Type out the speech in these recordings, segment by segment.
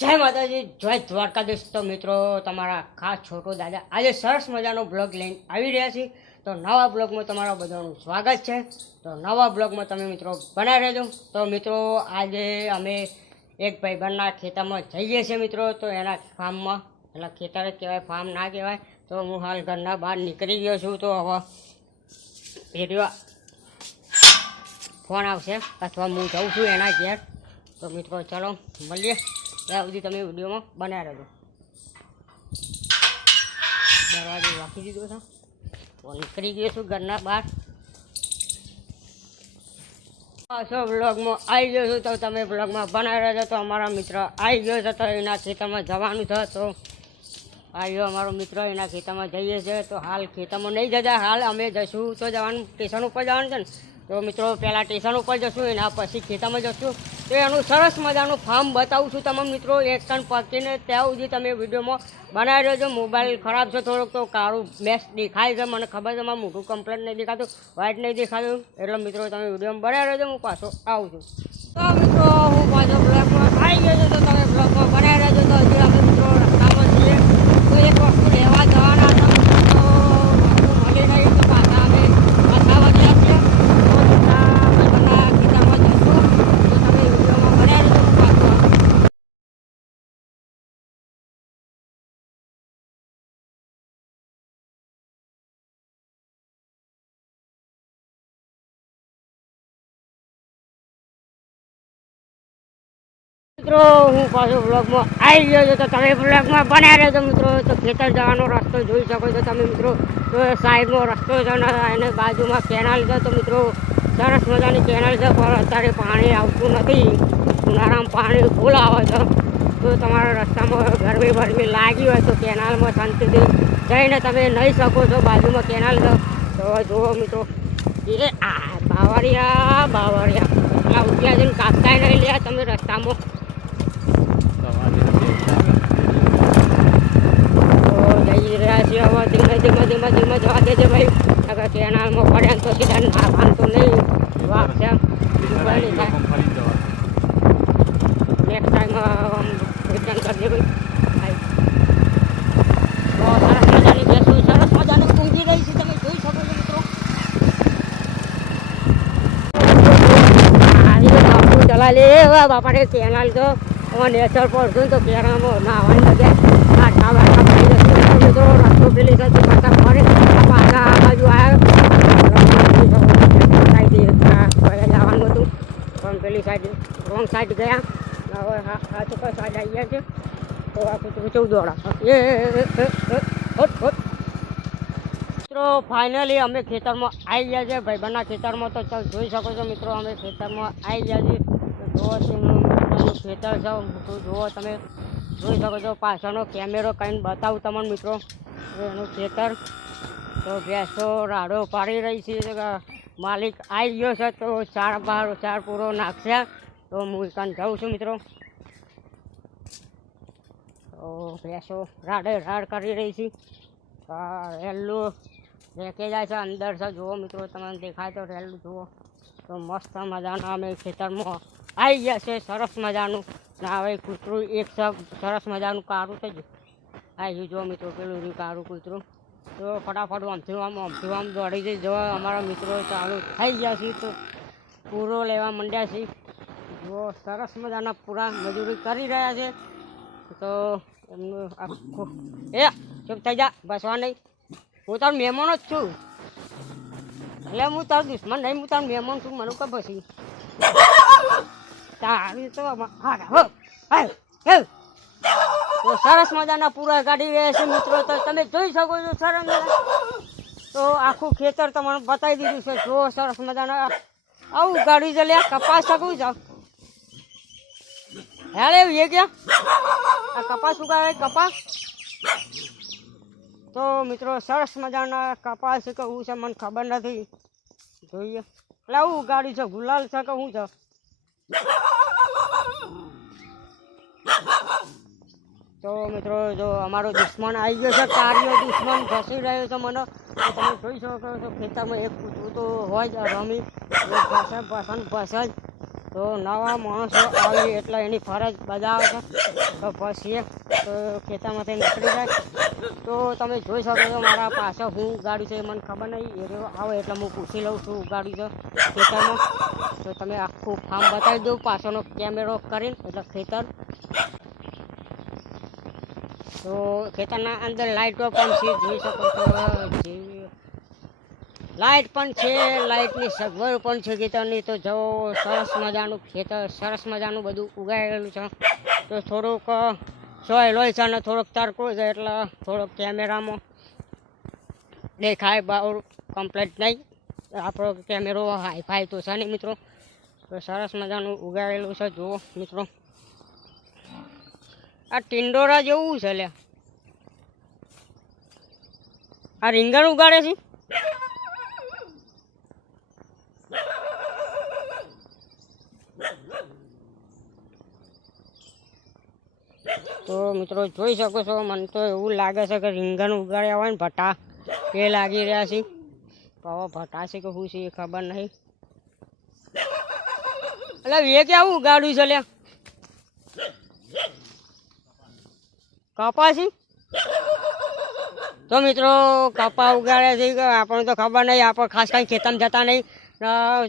જય માતાજી, જય દ્વારકાધીશ. તો મિત્રો, તમારા ખાસ છોટો દાદા આજે સરસ મજાનો બ્લોગ લઈને આવી રહ્યા છીએ. તો નવા બ્લોગમાં તમારા બધાનું સ્વાગત છે. તો નવા બ્લોગમાં તમે મિત્રો બનાવી રહેજો. તો મિત્રો, આજે અમે એક ભાઈબંધના ખેતરમાં જઈએ છીએ મિત્રો. તો એના ફાર્મમાં, એટલે ખેતર જ કહેવાય, ફાર્મ ના કહેવાય. તો હું હાલ ઘરના બહાર નીકળી ગયો છું. તો હવે વિડીયો ફોન આવશે અથવા હું જઉં છું એના ઘેર. તો મિત્રો ચાલો મળીએ. ત્યાં સુધી તમે વિડીયોમાં બનાવી રહેજો. દરવાજો રાખી દીધો છે. તો નીકળી ગયો છું ઘરના બહાર. પાછો બ્લોગમાં આવી ગયો છું. તો તમે બ્લોગમાં બનાવી રહેજો. તો અમારા મિત્ર આવી ગયો છે. તો એના ખેતરમાં જવાનું છે. તો આવ્યો અમારો મિત્ર, એના ખેતરમાં જઈએ છીએ. તો હાલ ખેતરમાં નહીં જતા, હાલ અમે જઈશું તો જવાનું સ્ટેશન ઉપર જવાનું છે ને. તો મિત્રો, પહેલાં સ્ટેશન ઉપર જશું, એના પછી ખેતરમાં જશું. તો એનું સરસ મજાનું ફાર્મ બતાવું છું તમને મિત્રો. એક ટન પકીને ત્યાં સુધી તમે વિડીયોમાં બનાવી રહેજો. મોબાઈલ ખરાબ છે થોડોક, તો કાળું મેચ દેખાય છે, મને ખબર છે. મારું મોટું કમ્પ્લેટ નહીં દેખાતું, વ્હાઇટ નહીં દેખાતું. એટલે મિત્રો, તમે વિડીયોમાં બનાવી રહેજો. હું પાછો આવું છું. તો મિત્રો, હું પાછો બ્લોગમાં આવી ગયો છું. તો તમે બ્લોગમાં બનાવી રહેજો. તો હજી અમે મિત્રો રસ્તામાં છીએ. તો એક વસ્તુ લેવા જવાના હતા, તો મળી નહીં. તો પાછા અમે પાછા વધ્યા છીએ. મિત્રો, હું પાછો બ્લોગમાં આવી ગયો છું. તો તમે બ્લોગમાં બનાવી રહેજો મિત્રો. તો ખેતર જવાનો રસ્તો જોઈ શકો છો તમે મિત્રો. તો સાઈડમાં રસ્તો છે અને બાજુમાં કેનાલ છે. તો મિત્રો, સરસ મજાની કેનાલ છે, પણ અત્યારે પાણી આવતું નથી. ઉનાળામાં પાણી ફૂલ આવે છે. તો તમારા રસ્તામાં ગરમી લાગી હોય તો કેનાલમાં શાંતિથી જઈને તમે નહીં શકો છો. બાજુમાં કેનાલ છે. તો જુઓ મિત્રો, એ બાવરિયા એટલા ઉઠ્યા જઈને કાપતાય નહીં લ્યા તમે રસ્તામાં. જઈ રહ્યા છીએ હવે. ધીમે જવા દેજે ભાઈ. અગર કેનાલમાં પડે તો સીધા નાવાનું તો નહીં વાગશે. નેક્સ્ટ ટાઈમ રિટર્ન કરજે ભાઈ. તો સરસ મજાની બેસું, સરસ મજાની ઊંઘી રહી છે, તમે જોઈ શકો છો મિત્રો. ચલા લે બાપાને કેનાલ તો નેચર પડશું તો કેનાલમાં નાવાની જગ્યાએ આટા બાટા પડી જશે મિત્રો. રસ્તો પેલી સાથે પાછા ફરે પાછા આ બાજુ આવ્યા જવાનું હતું, પણ પેલી સાઈડ રોંગ સાઈડ ગયા. હવે આ ચોક્કસ સાઈડ આવી ગયા છે. તો આ કૂતરું 14 મિત્રો, ફાઇનલી અમે ખેતરમાં આવી ગયા છે. ભાઈબંધના ખેતરમાં. તો ચાલ જોઈ શકો છો મિત્રો, અમે ખેતરમાં આવી ગયા છીએ. જુઓ ખેતર છે મોટું, જુઓ તમે જોઈ શકો છો. પાછળનો કેમેરો કંઈ બતાવું તમને મિત્રો, એનું ખેતર. તો ભેંસો રાડો પાડી રહી છે. માલિક આવી ગયો છે. તો ચાર પૂરો નાખશે. તો હું કાન જાઉં છું મિત્રો. તો ભેંસો રાડ કરી રહી છે. રેલું રેકે જાય છે અંદર છે. જુઓ મિત્રો, તમને દેખાય તો રેલું જુઓ. તો મસ્ત મજાના અમે ખેતરમાં આવી ગયા છે. સરસ મજાનું ના હવે કૂતરું એક સરસ મજાનું કારું થઈ ગયું. આવી જુઓ મિત્રો, પેલું રહ્યું કારું કૂતરું. તો ફટાફટ આમથી આમ દોડી જઈ જવા. અમારા મિત્રો ચાલુ થઈ ગયા છે. તો પૂરો લેવા માંડ્યા છે. જુઓ, સરસ મજાના પૂરા મજૂરી કરી રહ્યા છે. તો એમનું આખું ચૂપ થઈ જા, બસવા નહીં. હું તારું મહેમાન જ છું, એટલે હું તારું દુશ્મન નહીં, હું તારું મહેમાન છું. મને કે પછી તારું તો તો સરસ મજાના પૂરા કાઢી રહ્યા છે મિત્રો. તો તમે જોઈ શકો છો સરસ મજા. તો આખું ખેતર તમને બતાવી દીધું છે. જો સરસ મજાના આવું ગાડી છે લ્યા. કપાસ શકું છે હેડે એ ક્યાં આ કપાસ ઉગાવે કપાસ. તો મિત્રો, સરસ મજાના કપાસ કે શું છે મને ખબર નથી. જોઈએ એટલે આવું ગાડી છે, ગુલાલ છે કે શું છે. તો મિત્રો, જો અમારો દુશ્મન આવી ગયો છે, કાર્યો દુશ્મન ઘસી રહ્યો છે મને. તમે જોઈ શકો છો ખેતરમાં એક કૂતરું તો હોય જ રમી ભસન. તો તો નવા માણસો આવી એટલે એની ફરજ બજાવે છે તો પછી તો ખેતરમાંથી નીકળી જાય તો તમે જોઈ શકો છો મારા પાસે હું ઉગાડ્યું છે મને ખબર નહીં એ આવે એટલે હું પૂછી લઉં છું ઉગાડ્યું છે ખેતરમાં તો તમે આખું ફાર્મ બતાવી દઉં પાછળનો કેમેરો કરીને એટલે ખેતર તો ખેતરના અંદર લાઇટો પણ છે જોઈ શકો છો લાઇટ પણ છે લાઇટની સગવડ પણ છે ખેતરની તો જો સરસ મજાનું ખેતર સરસ મજાનું બધું ઉગાડેલું છે તો થોડુંક સોય લોય છે અને થોડોક તડકો છે એટલે થોડોક કેમેરામાં દેખાય બહાર કમ્પ્લીટ નહીં આપણો કેમેરો હાઈફાઈ તો છે નહીં મિત્રો તો સરસ મજાનું ઉગાડેલું છે જુઓ મિત્રો આ ટિંડોરા જેવું છે લે આ રીંગણ ઉગાડે છે તો મિત્રો જોઈ શકો છો મને તો એવું લાગે છે કે રીંગણ ઉગાડ્યા હોય ને ભટ્ટા એ લાગી રહ્યા છે હવે ભટ્ટા છે કે શું છે એ ખબર નહીં એટલે એ કેવું ઉગાડ્યું છે લે કપાસી તો મિત્રો કપા ઉગાડ્યા છે કે આપણને તો ખબર નહીં આપણે ખાસ કાંઈ ખેતરમાં જતા નહીં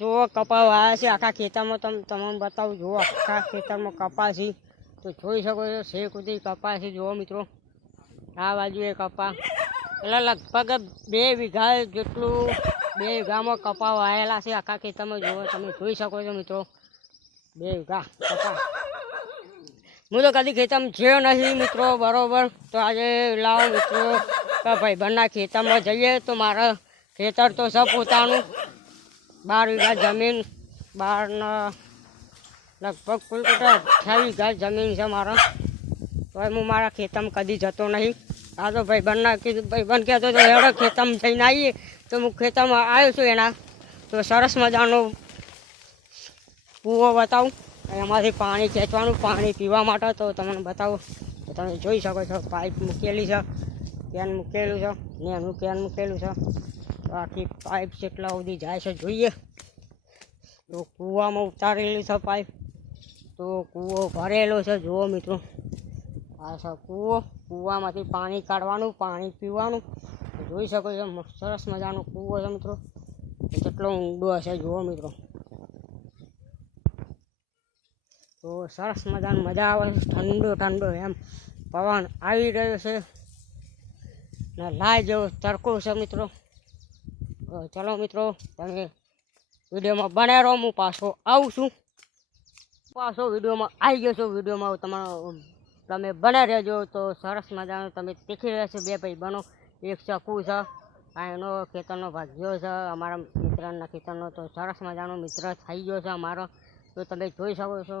જુઓ કપા વાયા છે આખા ખેતરમાં તમને બતાવું જુઓ આખા ખેતરમાં કપાસી તો જોઈ શકો છો શેક સુધી કપાસી જુઓ મિત્રો આ બાજુ એ કપા એટલે લગભગ 2 વીઘા જેટલું 2 વીઘામાં કપા વાયેલા છે આખા ખેતરમાં જુઓ તમે જોઈ શકો છો મિત્રો 2 વીઘા કપા હું તો કદી ખેતરમાં જ્યો નથી મિત્રો બરાબર તો આજે લાવો મિત્રો ભાઈબંધના ખેતરમાં જઈએ તો મારા ખેતર તો છે પોતાનું 12 વીઘા જમીન 12 લગભગ કુલ ટોટલ 28 વીઘા જમીન છે મારા તો હું મારા ખેતરમાં કદી જતો નહીં આ તો ભાઈબંધ કહેતો તો એવડો ખેતરમાં જઈને આવીએ તો હું ખેતરમાં આવ્યો છું એના તો સરસ મજાનો કૂવો બતાવું એમાંથી પાણી ખેંચવાનું પાણી પીવા માટે તો તમને બતાવું તો તમે જોઈ શકો છો પાઇપ મૂકેલી છે કેન મૂકેલું છે ને એનું કેન મૂકેલું છે તો આખી પાઇપ જેટલા સુધી જાય છે જોઈએ તો કૂવામાં ઉતારેલી છે પાઇપ તો કૂવો ભરેલો છે જુઓ મિત્રો આ છે કૂવામાંથી પાણી કાઢવાનું પાણી પીવાનું જોઈ શકો છો સરસ મજાનો કૂવો છે મિત્રો કેટલો ઊંડો હશે જુઓ મિત્રો તો સરસ મજાનું મજા આવે છે ઠંડો ઠંડો એમ પવન આવી રહ્યો છે ને લાય જેવો તડકો છે મિત્રો ચલો મિત્રો તમે વિડીયોમાં બનાવી રહો હું પાછો આવું છું પાછો વિડીયોમાં આવી ગયો છું વિડીયોમાં તમે બનાવી રહેજો તો સરસ મજાનું તમે દેખી રહ્યા છો 2 ભાઈ બનો એક ચકુ છે આ એનો ખેતરનો ભાગ્યો છે અમારા મિત્રના ખેતરનો તો સરસ મજાનો મિત્ર થઈ ગયો છે અમારો તો તમે જોઈ શકો છો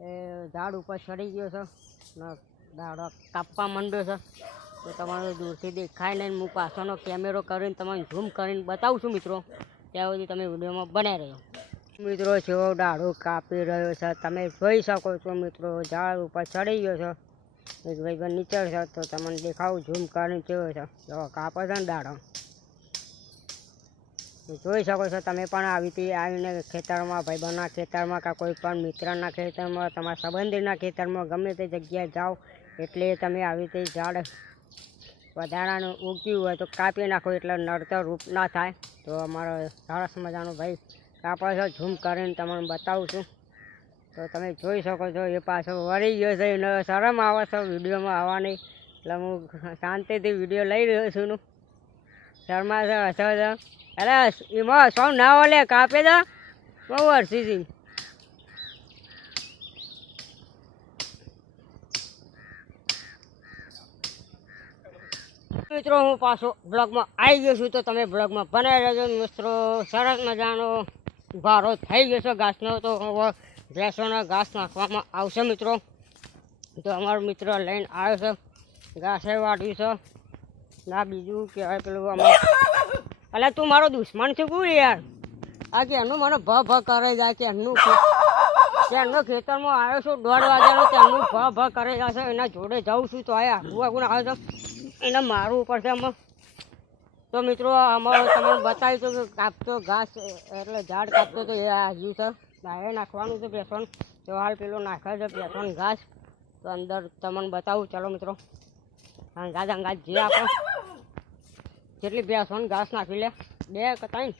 એ ઝાડ ઉપર ચડી ગયો છે ને દાડો કાપવા માંડ્યો છે તો તમારે દૂરથી દેખાય નહીં હું પાછળનો કેમેરો કરીને તમને ઝૂમ કરીને બતાવું છું મિત્રો ત્યાં સુધી તમે વિડીયોમાં બનાવી રહ્યો મિત્રો છો દાડો કાપી રહ્યો છે તમે જોઈ શકો છો મિત્રો ઝાડ ઉપર ચડી ગયો છે એક ભાઈબંધ નીચે છે તો તમને દેખાવું ઝૂમ કરીને કેવો છે જો કાપે છે ને દાડો જોઈ શકો છો તમે પણ આવી રીતે આવીને ખેતરમાં ભાઈબંધના ખેતરમાં કે કોઈ પણ મિત્રના ખેતરમાં તમારા સંબંધીના ખેતરમાં ગમે તે જગ્યાએ જાઓ એટલે તમે આવી રીતે ઝાડ વધારાનું ઉગ્યું હોય તો કાપી નાખો એટલે નડતર રૂપ ના થાય તો અમારો સરસ મજાનો ભાઈ કાપે છે ઝૂમ કરીને તમને બતાવું છું તો તમે જોઈ શકો છો એ પાછો વળી ગયો છે એને શરમ આવે છે વિડીયોમાં આવવાની એટલે હું શાંતિથી વિડીયો લઈ રહ્યો છું શર્મા છે હશે છે અરે એમાં સૌ ના ઓલે કાપે તો બહુ વર્ષીથી મિત્રો હું પાછો બ્લોગમાં આવી ગયો છું તો તમે બ્લોગમાં બનાવી રહેજો મિત્રો સરસ મજાનો ઉભારો થઈ ગયો છે ઘાસનો તો ભેંસોને ઘાસ નાખવામાં આવશે મિત્રો તો અમારો મિત્ર લઈને આવ્યો છે ઘાસે વાઢ્યું છે ના બીજું કહેવાય પેલું અમારે એટલે તું મારો દુશ્મન છે કોઈ યાર આ કે એનું મને ભ કરે જાય કે એનું ખેતરમાં આવ્યો છું 1:30 વાગ્યાનો તેમનું ભ કરે જાય છે એના જોડે જાઉં છું તો આ આગું આવે છે એને મારવું પડશે આમાં તો મિત્રો અમારો તમને બતાવ્યું હતું કે કાપતો ઘાસ એટલે ઝાડ કાપતો તો એ આવ્યું છે દાળે નાખવાનું છે ભેંસોન. તો હાલ પેલું નાખે છે ભેંસોન ઘાસ. તો અંદર તમને બતાવું ચાલો મિત્રો. અંગાજ જે આપણે જેટલી ભેંસોન ઘાસ નાખી લે 2 કે 3.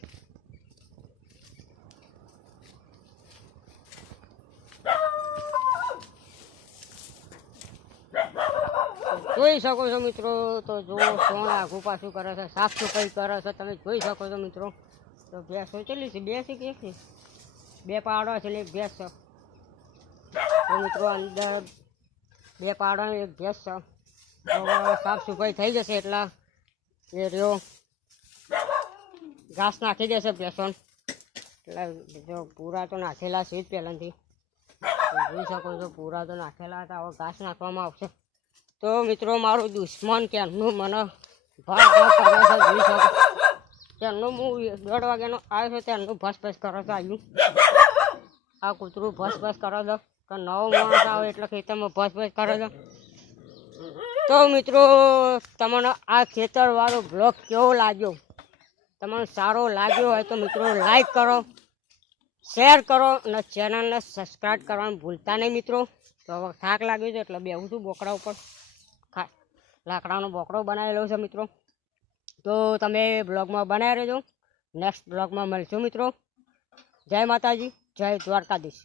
જોઈ શકો છો મિત્રો. તો જો સોન આઘું પાછું કરે છે, સાફ સફાઈ કરે છે, તમે જોઈ શકો છો મિત્રો. તો ભેંસો કેટલી છે? 2 છે કે 1 છે? 2 પાડો છે ને 1 ભેંસ છે. તો મિત્રો અંદર 2 પાડો ને 1 ભેંસ છે. તો સાફ સફાઈ થઈ જશે એટલે એ રહ્યો ઘાસ નાખી દેશે ભેંસોન. એટલે જો પૂરા તો નાખેલા છે જ પહેલાંથી. જોઈ શકો છો પૂરા તો નાખેલા હતા. હવે ઘાસ નાખવામાં આવશે. તો મિત્રો મારું દુશ્મન ક્યારનું મને ભાગ કરે છે. જોઈ શકો ત્યારનું હું 1:30 વાગ્યાનો આવ્યો છે ત્યારનું ભસ કરે છે. આવ્યું આ કૂતરું ભસ કરે છે કે નવો માણસ આવે એટલે ખેતરમાં ભસ કરે છે. તો મિત્રો તમને આ ખેતરવાળો બ્લોગ કેવો લાગ્યો? તમને સારો લાગ્યો હોય તો મિત્રો લાઈક કરો, શેર કરો અને ચેનલને સબસ્ક્રાઈબ કરવાનું ભૂલતા નહીં મિત્રો. તો હવે થાક લાગ્યો છે એટલે બેહું છું બોકડા ઉપર. લાકડાનો બોકડો બનાવેલો છે મિત્રો. તો તમે બ્લોગમાં બનાવી રહેજો. નેક્સ્ટ બ્લોગમાં મળશું મિત્રો. જય માતાજી, જય દ્વારકાધીશ.